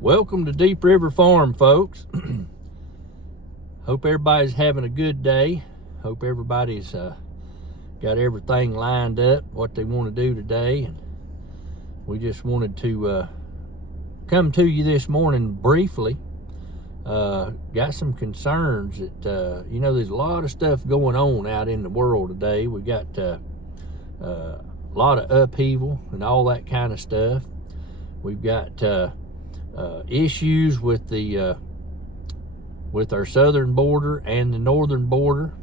Welcome to Deep River Farm, folks. Hope everybody's having a good day. Hope everybody's got everything lined up, what they want to do today. And we just wanted to come to you this morning briefly. Got some concerns that, there's a lot of stuff going on out in the world today. We got a lot of upheaval and all that kind of stuff. We've got issues with the with our southern border and the northern border,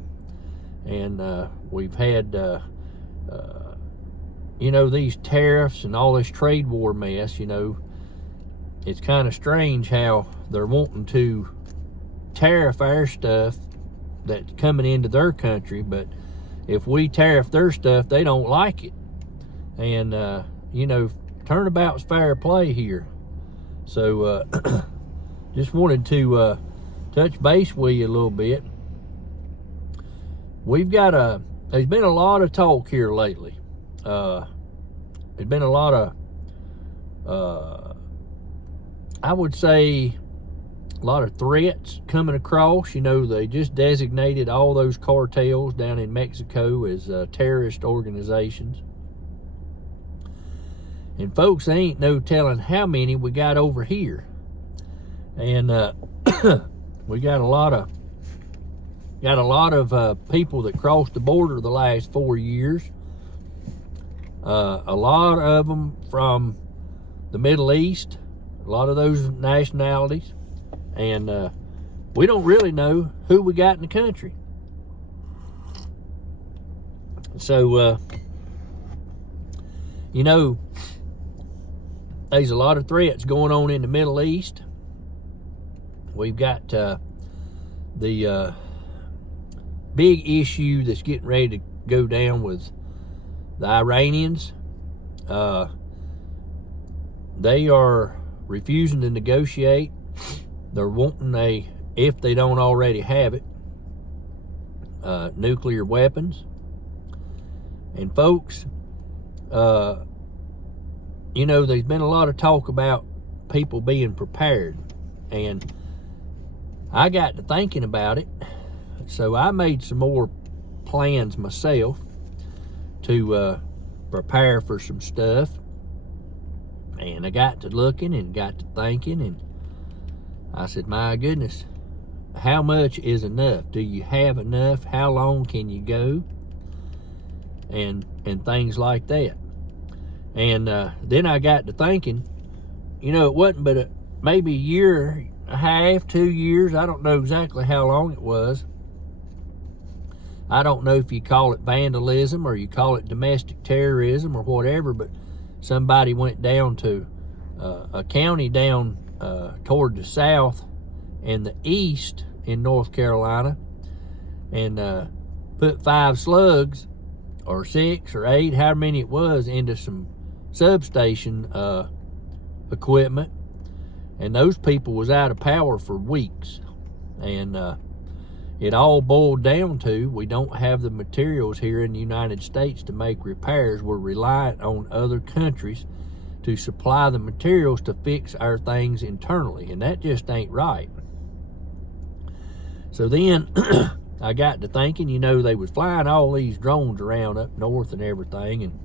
and we've had these tariffs and all this trade war mess. It's kind of strange how they're wanting to tariff our stuff that's coming into their country, but if we tariff their stuff, they don't like it. And turnabout's fair play here. So just wanted to touch base with you a little bit. There's been a lot of talk here lately. There's been a lot of I would say a lot of threats coming across. They just designated all those cartels down in Mexico as terrorist organizations. And folks, there ain't no telling how many we got over here. And we got a lot of people that crossed the border the last 4 years. A lot of them from the Middle East, a lot of those nationalities. And we don't really know who we got in the country. So, there's a lot of threats going on in the Middle East. We've got the big issue that's getting ready to go down with the Iranians. They are refusing to negotiate. They're wanting if they don't already have it, nuclear weapons. And folks, there's been a lot of talk about people being prepared, and I got to thinking about it, so I made some more plans myself to prepare for some stuff. And I got to looking and got to thinking, and I said, my goodness, how much is enough? Do you have enough? How long can you go? And things like that. And then I got to thinking, it wasn't but maybe a year and a half, 2 years. I don't know exactly how long it was. I don't know if you call it vandalism or you call it domestic terrorism or whatever, but somebody went down to a county down toward the south and the east in North Carolina and put 5 slugs or 6 or 8, however many it was, into some substation equipment, and those people was out of power for weeks. And it all boiled down to, we don't have the materials here in the United States to make repairs. We're reliant on other countries to supply the materials to fix our things internally, and that just ain't right. So then I got to thinking, they was flying all these drones around up north and everything, and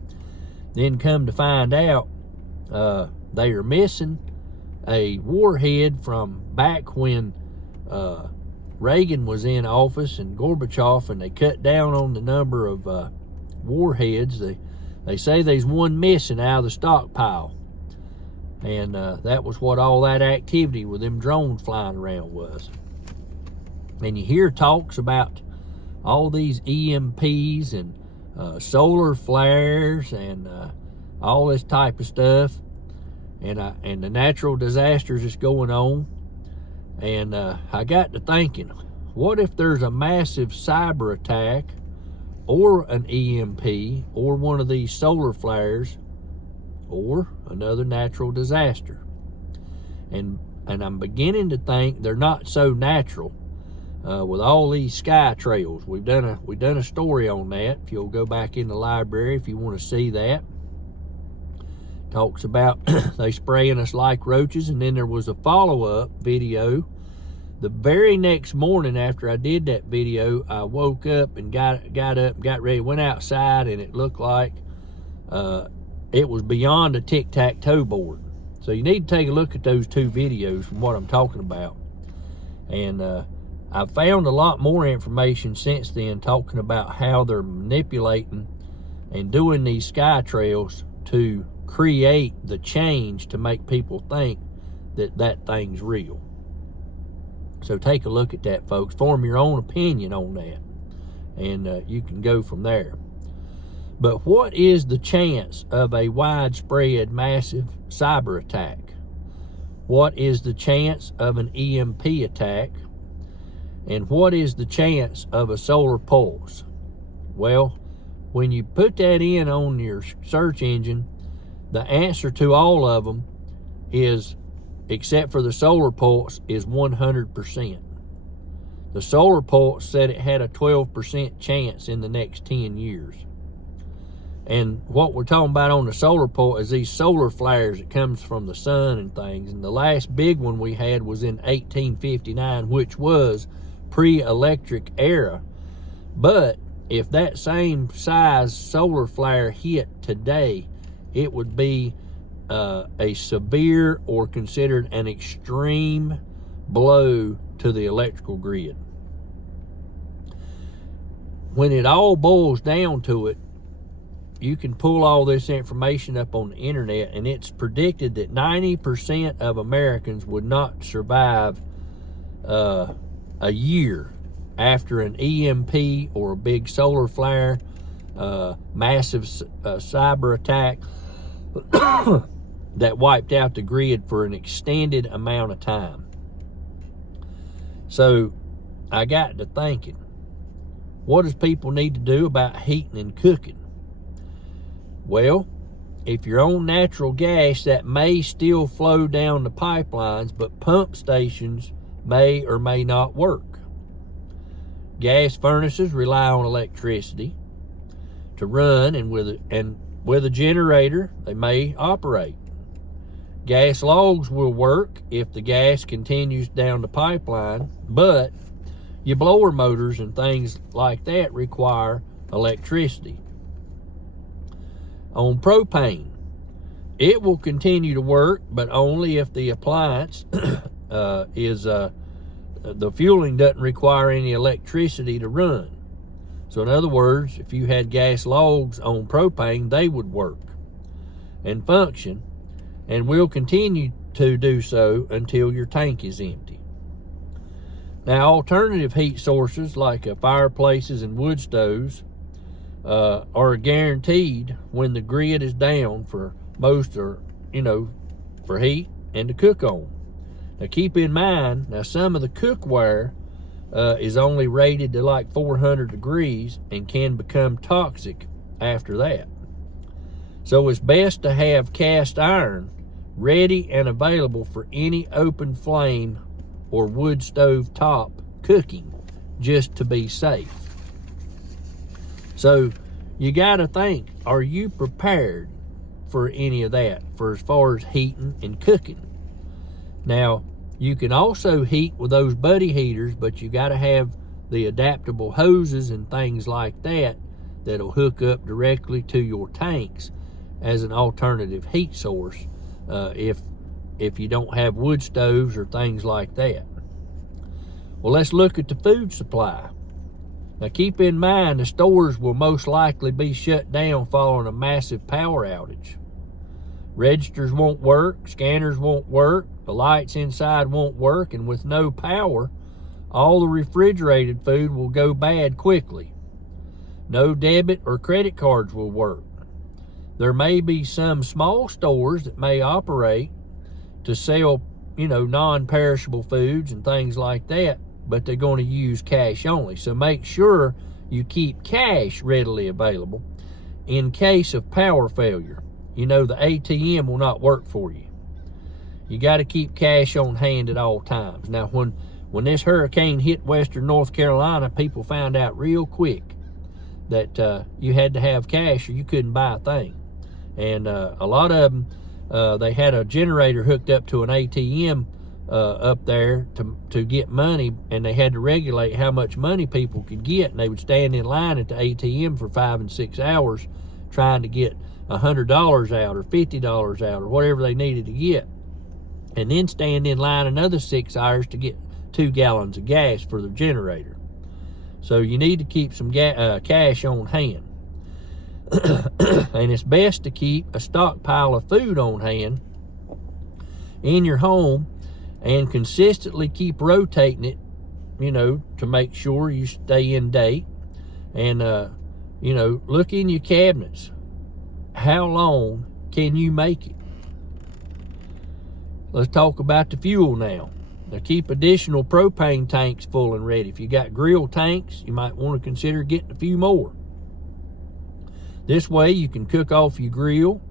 then come to find out they are missing a warhead from back when Reagan was in office and Gorbachev, and they cut down on the number of warheads. They say there's one missing out of the stockpile. And that was what all that activity with them drones flying around was. And you hear talks about all these EMPs and solar flares and all this type of stuff, and the natural disasters that's going on. And I got to thinking, what if there's a massive cyber attack or an EMP or one of these solar flares or another natural disaster? And I'm beginning to think they're not so natural. With all these sky trails, we've done a story on that. If you'll go back in the library if you want to see that, Talks about they spraying us like roaches. And then there was a follow-up video. The very next morning after I did that video, I woke up and got ready, went outside, and it looked like it was beyond a tic-tac-toe board. So you need to take a look at those two videos from what I'm talking about. And I've found a lot more information since then talking about how they're manipulating and doing these sky trails to create the change to make people think that that thing's real. So take a look at that, folks. Form your own opinion on that, and you can go from there. But what is the chance of a widespread, massive cyber attack? What is the chance of an EMP attack? And what is the chance of a solar pulse? Well, when you put that in on your search engine, the answer to all of them is, except for the solar pulse, is 100%. The solar pulse said it had a 12% chance in the next 10 years. And what we're talking about on the solar pulse is these solar flares that comes from the sun and things. And the last big one we had was in 1859, which was pre-electric era. But if that same size solar flare hit today, it would be a severe or considered an extreme blow to the electrical grid. When it all boils down to it, you can pull all this information up on the internet, and it's predicted that 90% of Americans would not survive a year after an EMP or a big solar flare, massive cyber attack that wiped out the grid for an extended amount of time. So I got to thinking, what does people need to do about heating and cooking? Well, if you're on natural gas, that may still flow down the pipelines, but pump stations may or may not work. Gas furnaces rely on electricity to run, and with a generator, they may operate. Gas logs will work if the gas continues down the pipeline, but your blower motors and things like that require electricity. On propane, it will continue to work, but only if the appliance the fueling doesn't require any electricity to run. So in other words, if you had gas logs on propane, they would work and function, and will continue to do so until your tank is empty. Now, alternative heat sources like fireplaces and wood stoves are guaranteed when the grid is down for most, or for heat and to cook on. Now keep in mind, some of the cookware is only rated to like 400 degrees and can become toxic after that. So it's best to have cast iron ready and available for any open flame or wood stove top cooking, just to be safe. So you got to think, are you prepared for any of that, for as far as heating and cooking? Now, you can also heat with those buddy heaters, but you got to have the adaptable hoses and things like that that'll hook up directly to your tanks as an alternative heat source if you don't have wood stoves or things like that. Well, let's look at the food supply. Now keep in mind, the stores will most likely be shut down following a massive power outage. Registers won't work, scanners won't work, the lights inside won't work, and with no power, all the refrigerated food will go bad quickly. No debit or credit cards will work. There may be some small stores that may operate to sell, non-perishable foods and things like that, but they're going to use cash only. So make sure you keep cash readily available in case of power failure. The ATM will not work for you. You got to keep cash on hand at all times. Now, when this hurricane hit western North Carolina, people found out real quick that you had to have cash or you couldn't buy a thing. And a lot of them they had a generator hooked up to an ATM up there to get money, and they had to regulate how much money people could get, and they would stand in line at the ATM for 5 and 6 hours trying to get $100 out or $50 out or whatever they needed to get, and then stand in line another 6 hours to get 2 gallons of gas for the generator. So you need to keep some cash on hand. And it's best to keep a stockpile of food on hand in your home and consistently keep rotating it, to make sure you stay in date. And, look in your cabinets. How long can you make it? Let's talk about the fuel now. Now, keep additional propane tanks full and ready. If you got grill tanks, you might want to consider getting a few more. This way you can cook off your grill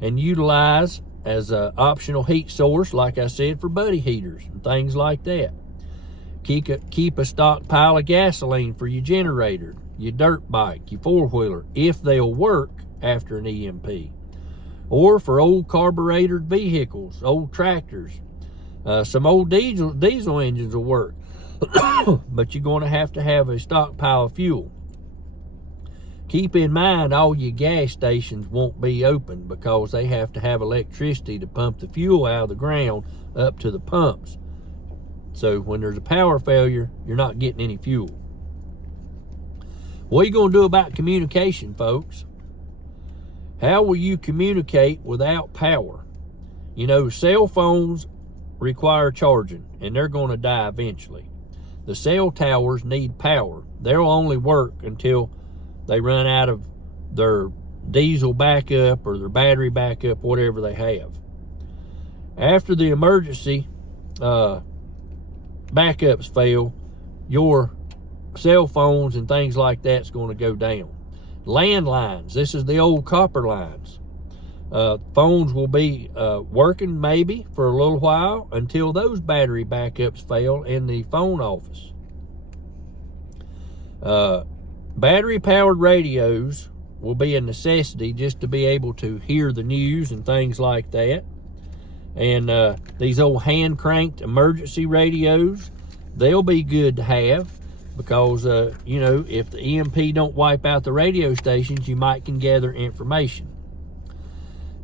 and utilize as an optional heat source, like I said, for buddy heaters and things like that. Keep a stockpile of gasoline for your generator, your dirt bike, your four-wheeler, if they'll work after an EMP. Or for old carbureted vehicles, old tractors. Some old diesel engines will work, but you're going to have a stockpile of fuel. Keep in mind all your gas stations won't be open because they have to have electricity to pump the fuel out of the ground up to the pumps. So when there's a power failure, you're not getting any fuel. What are you going to do about communication, folks? How will you communicate without power? Cell phones require charging, and they're going to die eventually. The cell towers need power. They'll only work until they run out of their diesel backup or their battery backup, whatever they have. After the emergency backups fail, your cell phones and things like that's going to go down. Landlines, this is the old copper lines. Phones will be working maybe for a little while until those battery backups fail in the phone office. Battery-powered radios will be a necessity just to be able to hear the news and things like that. And these old hand-cranked emergency radios, they'll be good to have because, if the EMP don't wipe out the radio stations, you might can gather information.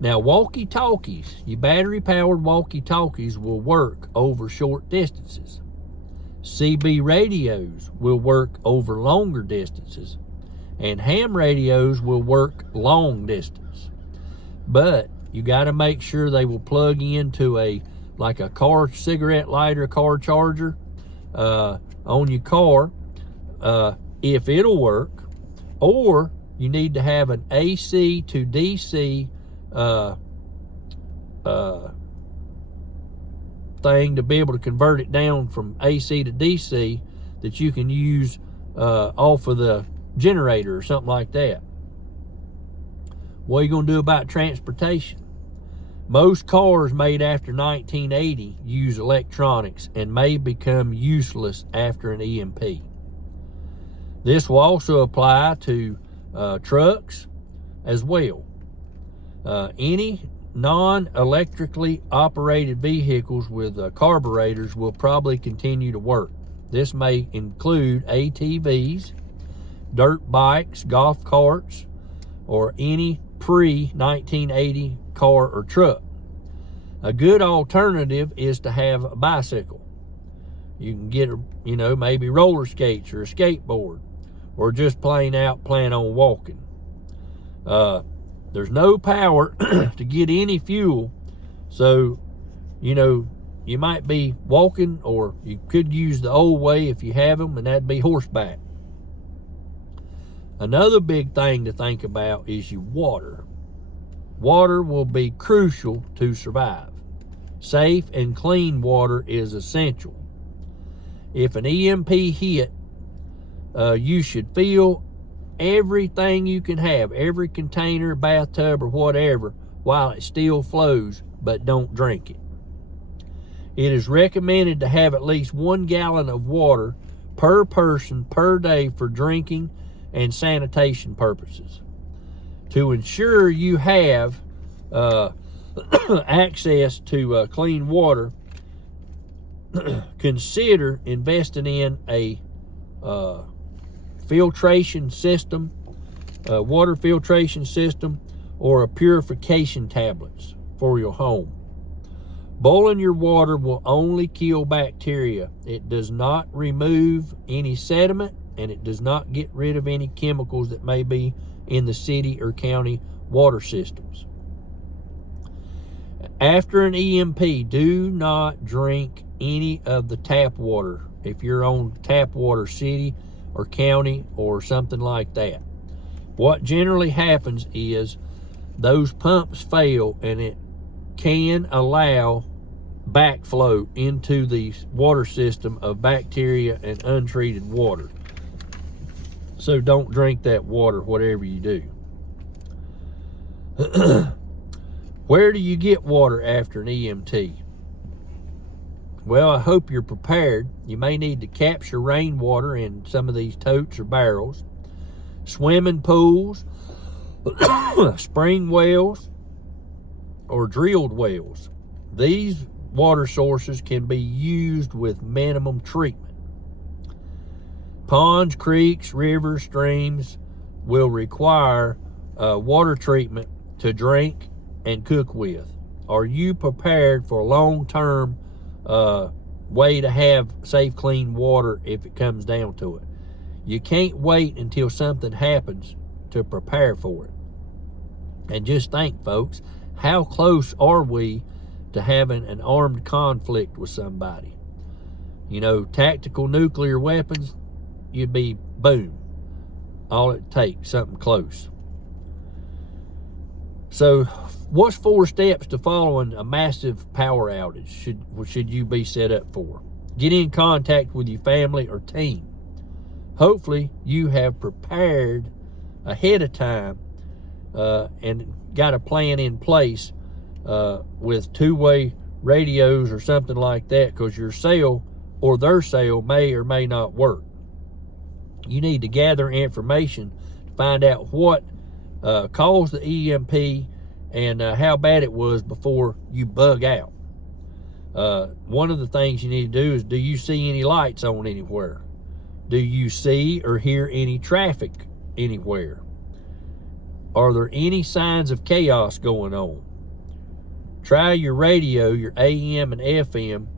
Now, walkie-talkies, your battery-powered walkie-talkies will work over short distances. CB radios will work over longer distances, and ham radios will work long distance. But you got to make sure they will plug into a car cigarette lighter, car charger on your car if it'll work, or you need to have an AC to DC thing to be able to convert it down from AC to DC that you can use off of the generator or something like that. What are you going to do about transportation? Most cars made after 1980 use electronics and may become useless after an EMP. This will also apply to trucks as well. Any non-electrically operated vehicles with carburetors will probably continue to work. This may include ATVs, dirt bikes, golf carts, or any pre-1980 car or truck. A good alternative is to have a bicycle. You can get, maybe roller skates or a skateboard, or just plan on walking. There's no power to get any fuel, so, you might be walking, or you could use the old way if you have them, and that'd be horseback. Another big thing to think about is your water. Water will be crucial to survive. Safe and clean water is essential. If an EMP hit, you should fill everything you can have, every container, bathtub, or whatever, while it still flows, but don't drink it. It is recommended to have at least 1 gallon of water per person per day for drinking and sanitation purposes. To ensure you have access to clean water, consider investing in a filtration system, a water filtration system, or a purification tablets for your home. Boiling your water will only kill bacteria. It does not remove any sediment, and it does not get rid of any chemicals that may be in the city or county water systems. After an EMP, do not drink any of the tap water if you're on tap water city or county or something like that. What generally happens is those pumps fail, and it can allow backflow into the water system of bacteria and untreated water. So don't drink that water, whatever you do. Where do you get water after an EMT? Well, I hope you're prepared. You may need to capture rainwater in some of these totes or barrels, swimming pools, spring wells, or drilled wells. These water sources can be used with minimum treatment. Ponds, creeks, rivers, streams will require water treatment to drink and cook with. Are you prepared for a long-term way to have safe, clean water if it comes down to it? You can't wait until something happens to prepare for it. And just think, folks, how close are we to having an armed conflict with somebody? You know, tactical nuclear weapons, you'd be boom. All it takes, something close. So, what's 4 steps to following a massive power outage should you be set up for? Get in contact with your family or team. Hopefully, you have prepared ahead of time and got a plan in place with two-way radios or something like that, because your cell or their cell may or may not work. You need to gather information to find out what caused the EMP and how bad it was before you bug out. One of the things you need to do is, do you see any lights on anywhere? Do you see or hear any traffic anywhere? Are there any signs of chaos going on? Try your radio, your AM and FM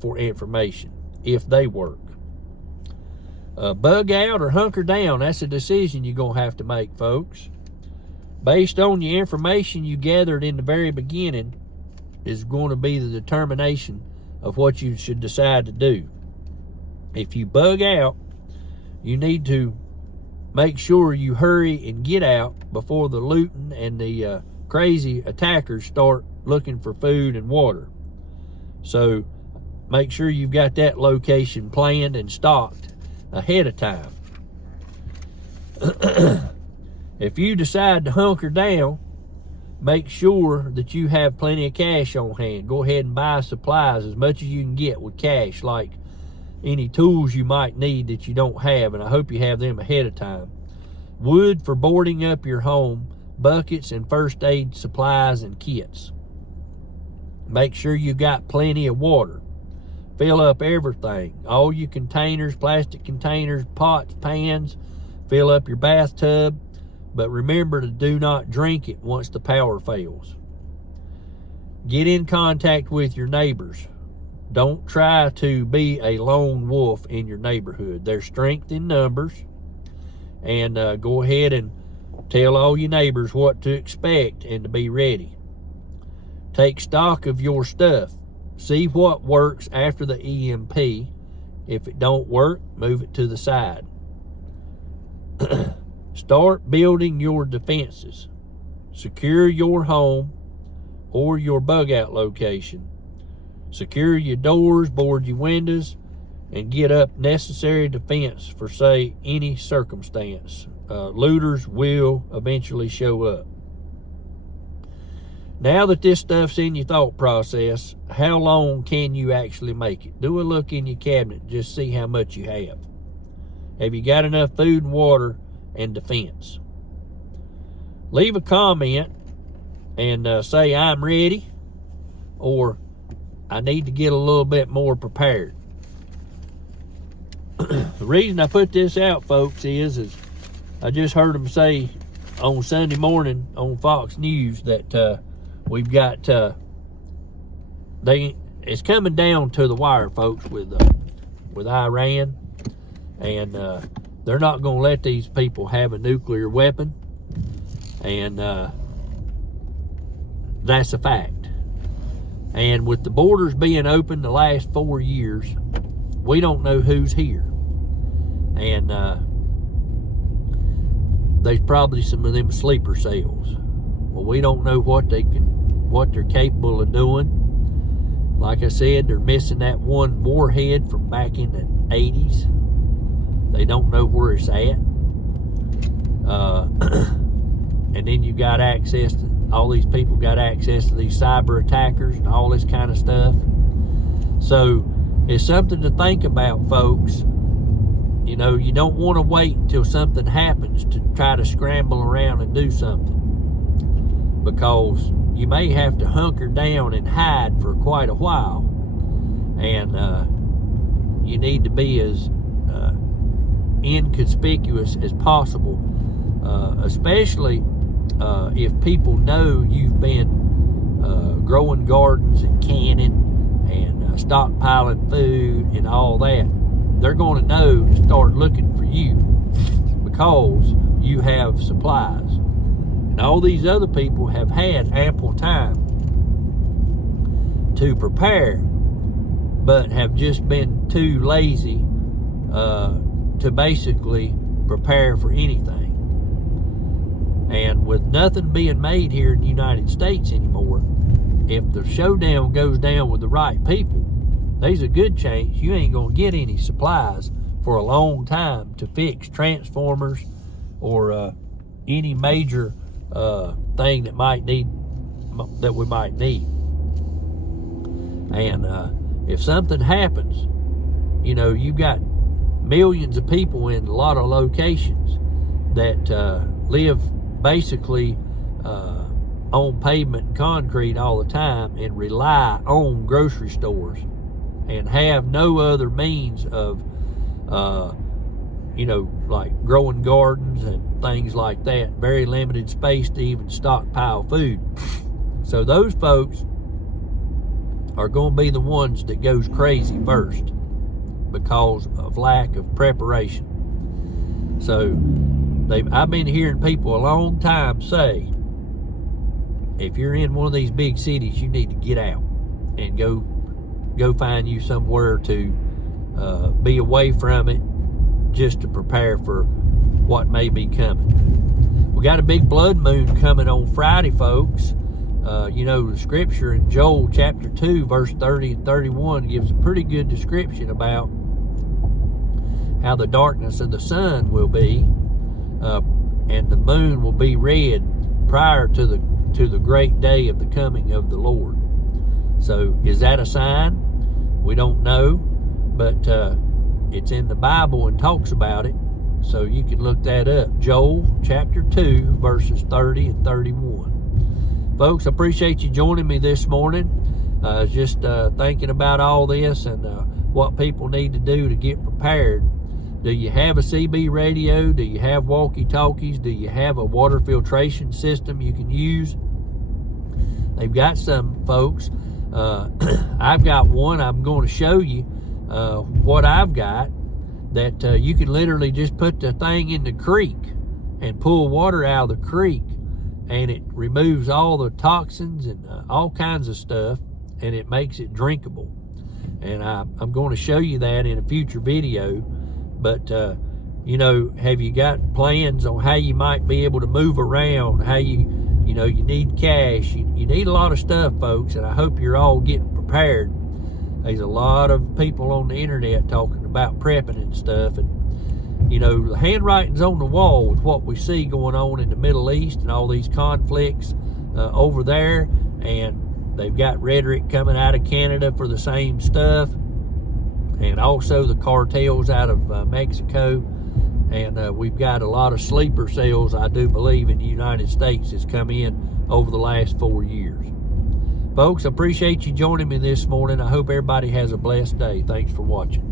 for information, if they work. Bug out or hunker down, that's a decision you're going to have to make, folks. Based on the information you gathered in the very beginning is going to be the determination of what you should decide to do. If you bug out, you need to make sure you hurry and get out before the looting and the crazy attackers start looking for food and water. So make sure you've got that location planned and stocked ahead of time. If you decide to hunker down, make sure that you have plenty of cash on hand. Go ahead and buy supplies as much as you can get with cash, like any tools you might need that you don't have, and I hope you have them ahead of time. Wood for boarding up your home, buckets and first aid supplies and kits. Make sure you've got plenty of water. Fill up everything, all your containers, plastic containers, pots, pans. Fill up your bathtub, but remember to do not drink it once the power fails. Get in contact with your neighbors. Don't try to be a lone wolf in your neighborhood. There's strength in numbers, and go ahead and tell all your neighbors what to expect and to be ready. Take stock of your stuff. See what works after the EMP. If it don't work, move it to the side. Start building your defenses. Secure your home or your bug out location. Secure your doors, board your windows, and get up necessary defense for, say, any circumstance. Looters will eventually show up. Now that this stuff's in your thought process, how long can you actually make it? Do a look in your cabinet, just see how much you have. Have you got enough food and water and defense? Leave a comment and say I'm ready, or I need to get a little bit more prepared. The reason I put this out, folks, is I just heard them say on Sunday morning on Fox News that we've got it's coming down to the wire, folks, with Iran, and they're not going to let these people have a nuclear weapon, and that's a fact. And with the borders being open the last 4 years, we don't know who's here. And there's probably some of them sleeper cells. Well, we don't know what they're capable of doing. Like I said, they're missing that one warhead from back in the 80s. They don't know where it's at. And then you got access to, all these people got access to these cyber attackers and all this kind of stuff. So it's something to think about, folks. You know, you don't want to wait until something happens to try to scramble around and do something, because you may have to hunker down and hide for quite a while, and you need to be as inconspicuous as possible, especially if people know you've been growing gardens and canning and stockpiling food and all that. They're going to know to start looking for you because you have supplies. And all these other people have had ample time to prepare, but have just been too lazy to basically prepare for anything. And with nothing being made here in the United States anymore, if the showdown goes down with the right people, there's a good chance you ain't going to get any supplies for a long time to fix transformers or any major thing that we might need. And if something happens, you know, you've got millions of people in a lot of locations that live basically on pavement and concrete all the time and rely on grocery stores and have no other means of, you know, like growing gardens and things like that. Very limited space to even stockpile food. So those folks are going to be the ones that goes crazy first because of lack of preparation. So I've been hearing people a long time say, if you're in one of these big cities, you need to get out and go find you somewhere to be away from it, just to prepare for what may be coming. We got a big blood moon coming on Friday, folks. You know, the scripture in Joel chapter 2, verse 30 and 31 gives a pretty good description about how the darkness of the sun will be, and the moon will be red prior to the great day of the coming of the Lord. So is that a sign? We don't know, but it's in the Bible and talks about it, so you can look that up. Joel chapter 2, verses 30 and 31. Folks, I appreciate you joining me this morning. Just thinking about all this and what people need to do to get prepared. Do you have a CB radio? Do you have walkie-talkies? Do you have a water filtration system you can use? They've got some, folks. I've got one. I'm going to show you what I've got, that you can literally just put the thing in the creek and pull water out of the creek, and it removes all the toxins and all kinds of stuff, and it makes it drinkable. And I'm going to show you that in a future video. But you know, have you got plans on how you might be able to move around, how you know, you need cash, you need a lot of stuff, folks, and I hope you're all getting prepared. There's a lot of people on the internet talking about prepping and stuff, and you know, the handwriting's on the wall with what we see going on in the Middle East and all these conflicts over there, and they've got rhetoric coming out of Canada for the same stuff, and also the cartels out of Mexico. And we've got a lot of sleeper cells, I do believe, in the United States that's come in over the last 4 years. Folks, I appreciate you joining me this morning. I hope everybody has a blessed day. Thanks for watching.